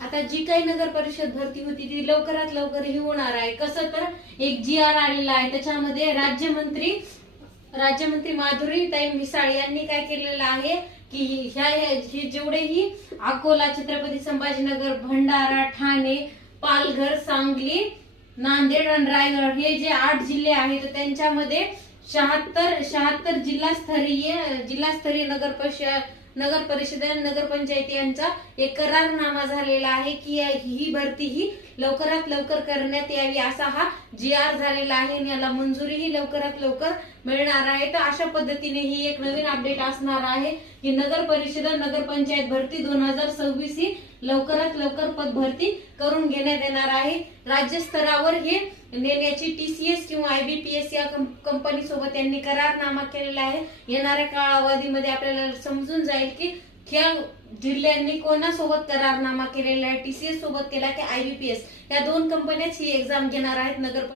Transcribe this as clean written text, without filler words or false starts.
आता जी काही नगर परिषद भरती होती ती लवकरात लवकर ही होणार आहे। कसं तर एक GR आलेला आहे, त्याच्यामध्ये राज्यमंत्री माधुरीताई मिसाळ यांनी काय केलेलं आहे की हे जेवढेही अकोला, छत्रपती संभाजीनगर, भंडारा, ठाणे, पालघर, सांगली, नांदेड आणि रायगड हे जे 8 जिल्हे आहेत त्यांच्यामध्ये 76 जिल्हास्तरीय नगर परिषद नगरपंचायती यांचा एक करारनामा झालेला आहे की ही भरती ही लवकरात लवकर करण्यात यावी, असा हा GR झालेला आहे आणि याला मंजुरी ही लवकरात लवकर मिळणार आहे। तर अशा पद्धतीने ही एक नवीन अपडेट असणार आहे की नगर परिषद नगरपंचायत भरती 2026 ही लवकरात लवकर पद भरती करून घेण्यात येणार आहे। राज्य स्तरावर हे नेण्याची TCS किंवा IBPS या कंपनी सोबत यांनी करारनामा केलेला आहे। येणाऱ्या कालावधीमध्ये आपल्याला समजून जाईल की ह्या जिल्ह्यांनी कोणासोबत करारनामा केलेला आहे, TCS सोबत केला की IBPS, या 2 कंपन्याच ही एक्झाम घेणार आहेत नगर